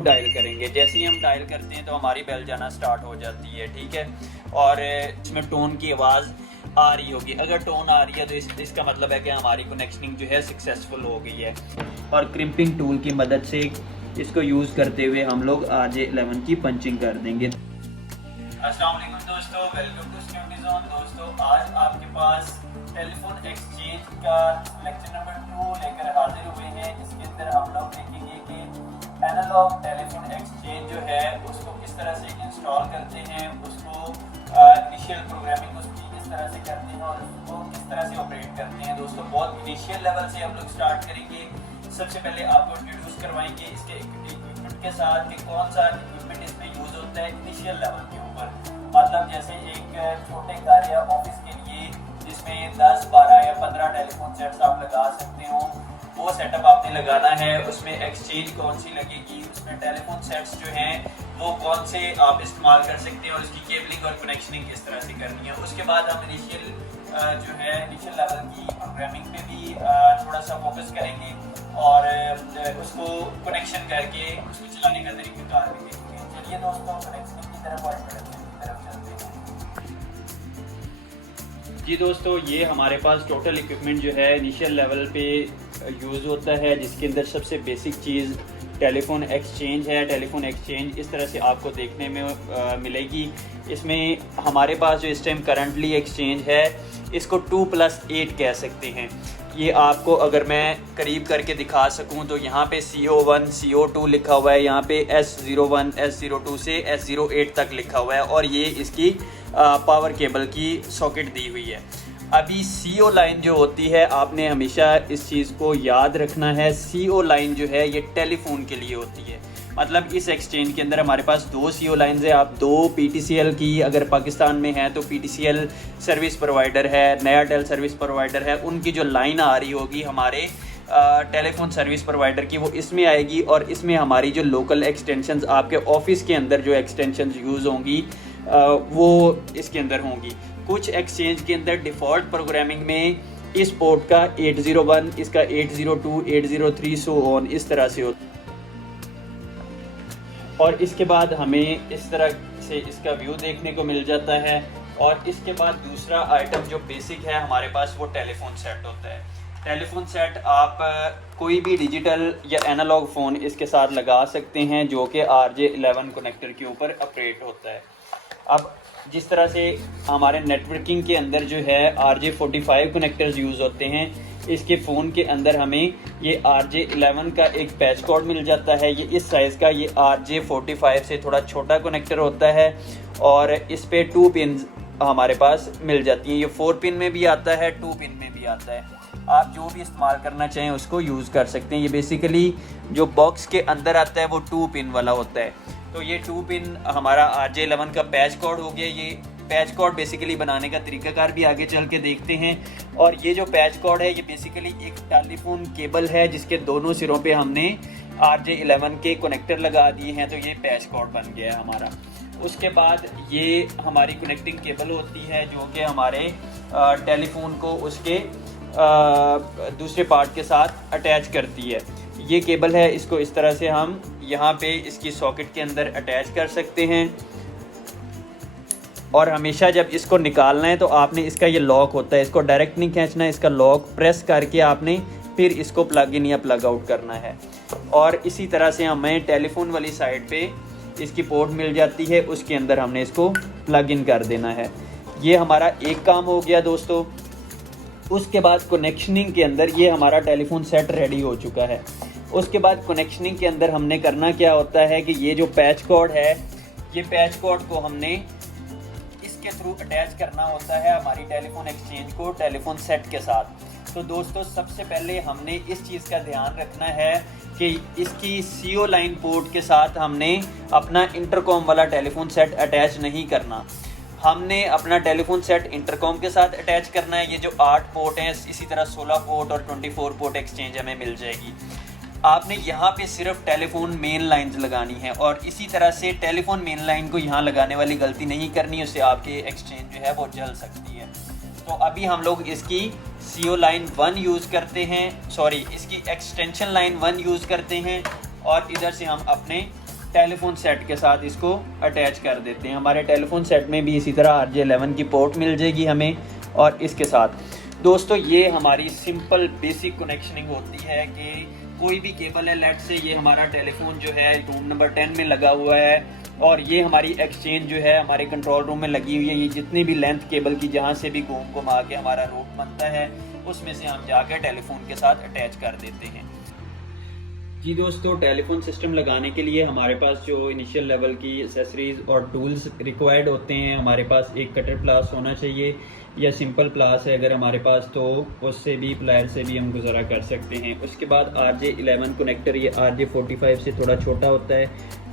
Dial करेंगे। जैसे ही हम डायल करते हैं तो हमारी बेल जाना स्टार्ट हो जाती है, ठीक है। और इसमें टोन की आवाज़ आ रही होगी। अगर टोन आ रही है तो इसका मतलब है कि हमारी कनेक्शनिंग जो है सक्सेसफुल हो गई है। और क्रिम्पिंग टूल की मदद से इसको यूज़ करते हुए हम लोग RJ11 की पंचिंग कर देंगे। अस्सलाम वालेकुम दोस्तों, वेलकम टू सिक्योरिटी जोन। दोस्तों, आज आपके पास टेलीफोन एक्सचेंज का लेक्चर नंबर 2 लेकर हाजिर हुए हैं। इसके अंदर हम लोग देखेंगे कि एनालॉग टेलीफोन एक्सचेंज जो है उसको किस तरह से इंस्टॉल करते हैं, उसको इनिशियल प्रोग्रामिंग उसकी किस तरह से करते हैं और उसको किस तरह से ऑपरेट करते हैं। दोस्तों, बहुत इनिशियल लेवल से हम लोग स्टार्ट करेंगे। सबसे पहले आपको इंट्रोड्यूस करवाएंगे इसके इक्विपमेंट के साथ कि कौन सा इक्विपमेंट इसमें यूज होता है इनिशियल लेवल के ऊपर। मतलब जैसे एक छोटे कार्य ऑफिस के लिए जिसमें 10, 12 या 15 टेलीफोन सेट्स आप लगा सकते हो, वो सेटअप आपने लगाना है। उसमें एक्सचेंज कौन सी लगेगी, उसमें टेलीफोन सेट्स जो हैं वो कौन से आप इस्तेमाल कर सकते हैं और उसकी केबलिंग और कनेक्शनिंग किस तरह से करनी है। उसके बाद हम इनिशियल लेवल की प्रोग्रामिंग पे भी थोड़ा सा फोकस करेंगे और उसको कनेक्शन करके उसको चलाने का तरीक़ाकार भी देखेंगे। चलिए दोस्तों, कनेक्शनिंग की तरफ और इंट्रोडक्शन की तरफ चलते हैं। जी दोस्तों, ये हमारे पास टोटल इक्विपमेंट जो है इनिशियल लेवल पे यूज़ होता है, जिसके अंदर सबसे बेसिक चीज़ टेलीफोन एक्सचेंज है। टेलीफोन एक्सचेंज इस तरह से आपको देखने में मिलेगी। इसमें हमारे पास जो इस टाइम करंटली एक्सचेंज है इसको 2+8 कह सकते हैं। ये आपको अगर मैं करीब करके दिखा सकूं तो यहाँ पे CO1 CO2 लिखा हुआ है, यहाँ पे S01 S02 से S08 तक लिखा हुआ है और ये इसकी पावर केबल की सॉकेट दी हुई है। अभी CO लाइन जो होती है, आपने हमेशा इस चीज़ को याद रखना है, CO लाइन जो है ये टेलीफोन के लिए होती है। मतलब इस एक्सचेंज के अंदर हमारे पास 2 CO लाइन्स है। आप 2 PTCL की अगर पाकिस्तान में है तो PTCL सर्विस प्रोवाइडर है, नयाटेल सर्विस प्रोवाइडर है, उनकी जो लाइन आ रही होगी हमारे टेलीफोन सर्विस प्रोवाइडर की, वो इसमें आएगी। और इसमें हमारी जो लोकल एक्सटेंशंस आपके ऑफिस के अंदर जो एक्सटेंशंस यूज़ होंगी वो इसके अंदर होंगी। कुछ एक्सचेंज के अंदर डिफ़ॉल्ट प्रोग्रामिंग में इस पोर्ट का 801, इसका 802, 803 सो ऑन इस तरह से होता है। और इसके बाद हमें इस तरह से इसका व्यू देखने को मिल जाता है। और इसके बाद दूसरा आइटम जो बेसिक है हमारे पास वो टेलीफोन सेट होता है। टेलीफोन सेट आप कोई भी डिजिटल या एनालॉग फ़ोन इसके साथ लगा सकते हैं जो कि RJ11 कनेक्टर के ऊपर ऑपरेट होता है। अब जिस तरह से हमारे नेटवर्किंग के अंदर जो है RJ45 कनेक्टर्स यूज़ होते हैं, इसके फ़ोन के अंदर हमें ये RJ11 का एक पैच कॉर्ड मिल जाता है। ये इस साइज़ का, ये RJ45 से थोड़ा छोटा कनेक्टर होता है और इस पे 2 पिन हमारे पास मिल जाती हैं। ये 4 पिन में भी आता है, 2 पिन में भी आता है। आप जो भी इस्तेमाल करना चाहें उसको यूज़ कर सकते हैं। ये बेसिकली जो बॉक्स के अंदर आता है वो 2 पिन वाला होता है। तो ये 2 पिन हमारा RJ11 का पैच कॉर्ड हो गया। ये पैच कॉर्ड बेसिकली बनाने का तरीकाकार भी आगे चल के देखते हैं। और ये जो पैच कॉर्ड है ये बेसिकली एक टेलीफोन केबल है जिसके दोनों सिरों पे हमने RJ11 के कनेक्टर लगा दिए हैं, तो ये पैच कॉर्ड बन गया है हमारा। उसके बाद ये हमारी कनेक्टिंग केबल होती है जो कि हमारे टेलीफोन को उसके दूसरे पार्ट के साथ अटैच करती है। ये केबल है, इसको इस तरह से हम यहाँ पे इसकी सॉकेट के अंदर अटैच कर सकते हैं। और हमेशा जब इसको निकालना है तो आपने इसका ये लॉक होता है, इसको डायरेक्ट नहीं खींचना है, इसका लॉक प्रेस करके आपने फिर इसको प्लग इन या प्लग आउट करना है। और इसी तरह से हमें टेलीफोन वाली साइड पे इसकी पोर्ट मिल जाती है, उसके अंदर हमने इसको प्लग इन कर देना है। ये हमारा एक काम हो गया दोस्तों। उसके बाद कनेक्शनिंग के अंदर ये हमारा टेलीफोन सेट रेडी हो चुका है। उसके बाद कनेक्शनिंग के अंदर हमने करना क्या होता है कि ये जो पैच कॉर्ड है, ये पैच कॉर्ड को हमने इसके थ्रू अटैच करना होता है हमारी टेलीफोन एक्सचेंज को टेलीफोन सेट के साथ। तो दोस्तों, सबसे पहले हमने इस चीज़ का ध्यान रखना है कि इसकी CO लाइन पोर्ट के साथ हमने अपना इंटरकॉम वाला टेलीफोन सेट अटैच नहीं करना। हमने अपना टेलीफोन सेट इंटरकॉम के साथ अटैच करना है। ये जो 8 पोर्ट हैं, इसी तरह 16 पोर्ट और 24 पोर्ट एक्सचेंज हमें मिल जाएगी। आपने यहाँ पे सिर्फ टेलीफोन मेन लाइंस लगानी है और इसी तरह से टेलीफोन मेन लाइन को यहाँ लगाने वाली गलती नहीं करनी, उससे आपके एक्सचेंज जो है वो जल सकती है। तो अभी हम लोग इसकी CO लाइन 1 यूज़ करते हैं, इसकी एक्सटेंशन लाइन 1 यूज़ करते हैं और इधर से हम अपने टेलीफोन सेट के साथ इसको अटैच कर देते हैं। हमारे टेलीफोन सेट में भी इसी तरह RJ11 की पोर्ट मिल जाएगी हमें। और इसके साथ दोस्तों ये हमारी सिंपल बेसिक कनेक्शनिंग होती है कि कोई भी केबल है, लेट से ये हमारा टेलीफोन जो है रूम नंबर 10 में लगा हुआ है और ये हमारी एक्सचेंज जो है हमारे कंट्रोल रूम में लगी हुई है। ये जितनी भी लेंथ केबल की जहाँ से भी घुमा के हमारा रूट बनता है उसमें से हम जाकर टेलीफोन के साथ अटैच कर देते हैं। जी दोस्तों, टेलीफोन सिस्टम लगाने के लिए हमारे पास जो इनिशियल लेवल की एसेसरीज और टूल्स रिक्वायर्ड होते हैं, हमारे पास एक कटर प्लास होना चाहिए या सिंपल प्लास है अगर हमारे पास तो उससे भी प्लायर से भी हम गुजारा कर सकते हैं। उसके बाद RJ11 कनेक्टर, ये RJ45 से थोड़ा छोटा होता है,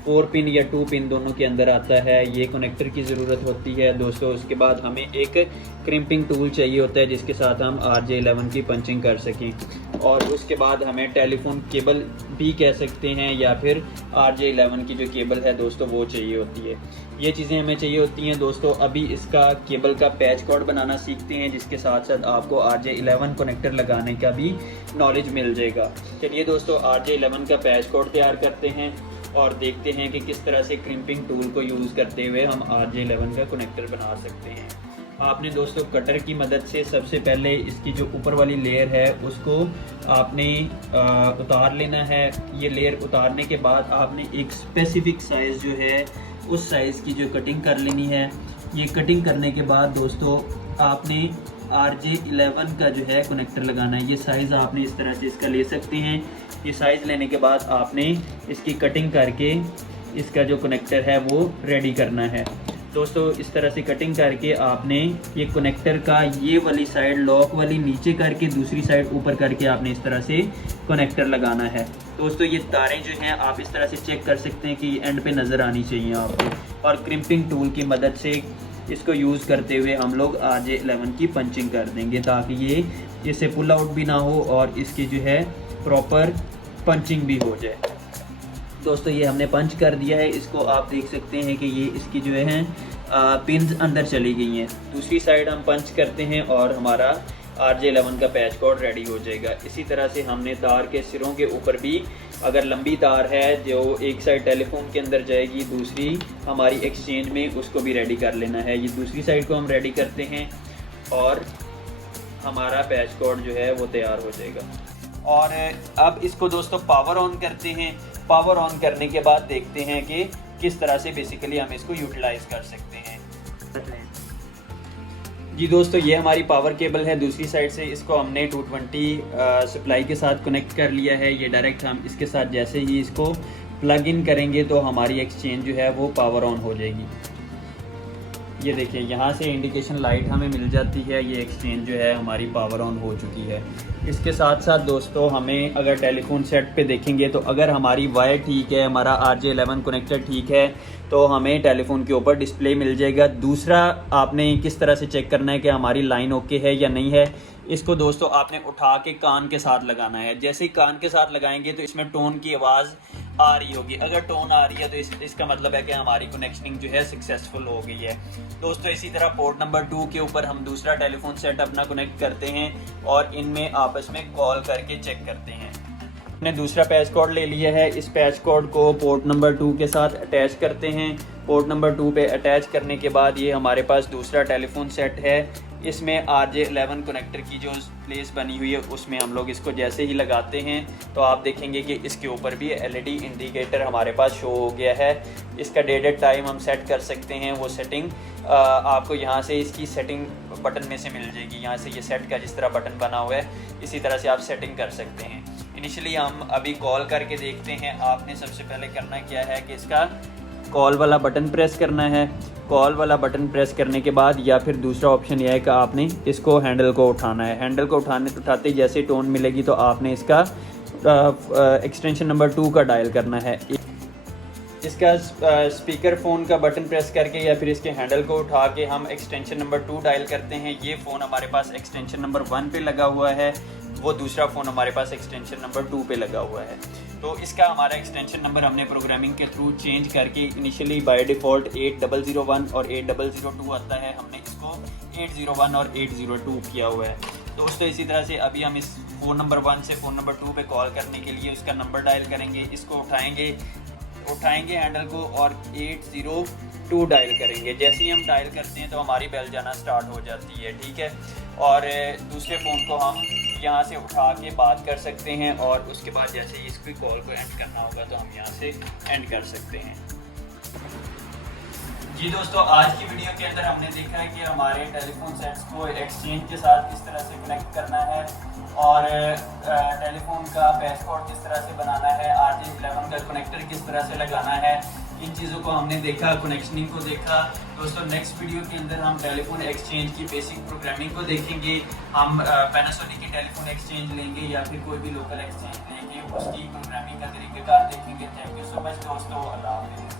4 पिन या 2 पिन दोनों के अंदर आता है, ये कनेक्टर की ज़रूरत होती है दोस्तों। उसके बाद हमें एक क्रिम्पिंग टूल चाहिए होता है जिसके साथ हम RJ11 की पंचिंग कर सकें। और उसके बाद हमें टेलीफोन केबल भी कह सकते हैं या फिर RJ11 की जो केबल है दोस्तों वो चाहिए होती है। ये चीज़ें हमें चाहिए होती हैं दोस्तों। अभी इसका केबल का पैच कोड बनाना सीखते हैं जिसके साथ साथ आपको RJ11 कनेक्टर लगाने का भी नॉलेज मिल जाएगा। चलिए दोस्तों, RJ11 का पैच कोड तैयार करते हैं और देखते हैं कि किस तरह से क्रिम्पिंग टूल को यूज़ करते हुए हम RJ11 का कनेक्टर बना सकते हैं। आपने दोस्तों कटर की मदद से सबसे पहले इसकी जो ऊपर वाली लेयर है उसको आपने उतार लेना है। ये लेयर उतारने के बाद आपने एक स्पेसिफिक साइज़ जो है उस साइज़ की जो कटिंग कर लेनी है। ये कटिंग करने के बाद दोस्तों आपने RJ11 का जो है कनेक्टर लगाना है। ये साइज़ आपने इस तरह से इसका ले सकते हैं। ये साइज़ लेने के बाद आपने इसकी कटिंग करके इसका जो कनेक्टर है वो रेडी करना है दोस्तों। इस तरह से कटिंग करके आपने ये कनेक्टर का ये वाली साइड लॉक वाली नीचे करके दूसरी साइड ऊपर करके आपने इस तरह से कनेक्टर लगाना है दोस्तों। ये तारें जो हैं आप इस तरह से चेक कर सकते हैं कि एंड पे नज़र आनी चाहिए आपको। और क्रिम्पिंग टूल की मदद से इसको यूज़ करते हुए हम लोग RJ11 की पंचिंग कर देंगे ताकि ये इससे पुल आउट भी ना हो और इसकी जो है प्रॉपर पंचिंग भी हो जाए दोस्तों। ये हमने पंच कर दिया है। इसको आप देख सकते हैं कि ये इसकी जो है पिन्स अंदर चली गई हैं। दूसरी साइड हम पंच करते हैं और हमारा RJ11 का पैच कोड रेडी हो जाएगा। इसी तरह से हमने तार के सिरों के ऊपर भी अगर लंबी तार है जो एक साइड टेलीफोन के अंदर जाएगी, दूसरी हमारी एक्सचेंज में, उसको भी रेडी कर लेना है। ये दूसरी साइड को हम रेडी करते हैं और हमारा पैच कोड जो है वो तैयार हो जाएगा। और अब इसको दोस्तों पावर ऑन करते हैं। पावर ऑन करने के बाद देखते हैं कि किस तरह से बेसिकली हम इसको यूटिलाइज कर सकते हैं। जी दोस्तों, ये हमारी पावर केबल है। दूसरी साइड से इसको हमने 220 सप्लाई के साथ कनेक्ट कर लिया है। ये डायरेक्ट हम इसके साथ जैसे ही इसको प्लग इन करेंगे तो हमारी एक्सचेंज जो है वो पावर ऑन हो जाएगी। ये देखिए यहाँ से इंडिकेशन लाइट हमें मिल जाती है। ये एक्सचेंज जो है हमारी पावर ऑन हो चुकी है। इसके साथ साथ दोस्तों हमें अगर टेलीफोन सेट पे देखेंगे तो अगर हमारी वायर ठीक है, हमारा RJ11 कनेक्टर ठीक है तो हमें टेलीफोन के ऊपर डिस्प्ले मिल जाएगा। दूसरा आपने किस तरह से चेक करना है कि हमारी लाइन ओके है या नहीं है, इसको दोस्तों आपने उठा के कान के साथ लगाना है। जैसे ही कान के साथ लगाएंगे तो इसमें टोन की आवाज़ आ रही होगी। अगर टोन आ रही है तो इसका मतलब है कि हमारी कनेक्शनिंग जो है सक्सेसफुल हो गई है दोस्तों। इसी तरह पोर्ट नंबर 2 के ऊपर हम दूसरा टेलीफोन सेट अपना कनेक्ट करते हैं और इनमें आपस में कॉल करके चेक करते हैं। हमने दूसरा पैच कोड ले लिया है। इस पैच कोड को पोर्ट नंबर 2 के साथ अटैच करते हैं। पोर्ट नंबर 2 पे अटैच करने के बाद ये हमारे पास दूसरा टेलीफोन सेट है। इसमें RJ11 कनेक्टर की जो प्लेस बनी हुई है उसमें हम लोग इसको जैसे ही लगाते हैं तो आप देखेंगे कि इसके ऊपर भी LED इंडिकेटर हमारे पास शो हो गया है। इसका डेटेड टाइम हम सेट कर सकते हैं। वो सेटिंग आपको यहाँ से इसकी सेटिंग बटन में से मिल जाएगी। यहाँ से ये सेट का जिस तरह बटन बना हुआ है इसी तरह से आप सेटिंग कर सकते हैं। इनिशियली हम अभी कॉल करके देखते हैं। आपने सबसे पहले करना क्या है कि इसका कॉल वाला बटन प्रेस करना है। कॉल वाला बटन प्रेस करने के बाद या फिर दूसरा ऑप्शन यह है कि आपने इसको हैंडल को उठाना है। हैंडल को उठाते जैसे टोन मिलेगी तो आपने इसका एक्सटेंशन नंबर 2 का डायल करना है। इसका स्पीकर फ़ोन का बटन प्रेस करके या फिर इसके हैंडल को उठा के हम एक्सटेंशन नंबर 2 डायल करते हैं। ये फ़ोन हमारे पास एक्सटेंशन नंबर 1 पे लगा हुआ है, वो दूसरा फ़ोन हमारे पास एक्सटेंशन नंबर 2 पे लगा हुआ है। तो इसका हमारा एक्सटेंशन नंबर हमने प्रोग्रामिंग के थ्रू चेंज करके इनिशियली बाय डिफ़ॉल्ट 8001 और 8002 आता है। हमने इसको 801 और 802 किया हुआ है दोस्तों। इसी तरह से अभी हम इस फ़ोन नंबर 1 से फ़ोन नंबर 2 पे कॉल करने के लिए उसका नंबर डायल करेंगे। इसको उठाएंगे, उठाएंगे हैंडल को और 802 डायल करेंगे। जैसे ही हम डायल करते हैं तो हमारी बेल जाना स्टार्ट हो जाती है, ठीक है। और दूसरे फ़ोन को हम यहाँ से उठा के बात कर सकते हैं और उसके बाद जैसे ही इसकी कॉल को एंड करना होगा तो हम यहाँ से एंड कर सकते हैं। जी दोस्तों, आज की वीडियो के अंदर हमने देखा है कि हमारे टेलीफोन सेट्स को एक्सचेंज के साथ किस तरह से कनेक्ट करना है और टेलीफोन का पैसकोड किस तरह से बनाना है, RJ11 का कनेक्टर किस तरह से लगाना है, इन चीज़ों को हमने देखा, कनेक्शनिंग को देखा। दोस्तों नेक्स्ट वीडियो के अंदर हम टेलीफोन एक्सचेंज की बेसिक प्रोग्रामिंग को देखेंगे। हम पैनासोनिक की टेलीफोन एक्सचेंज लेंगे या फिर कोई भी लोकल एक्सचेंज लेंगे, उसकी प्रोग्रामिंग का तरीक़ेकार देखेंगे। थैंक यू सो मच दोस्तों, अल्लाह हाफ़िज़।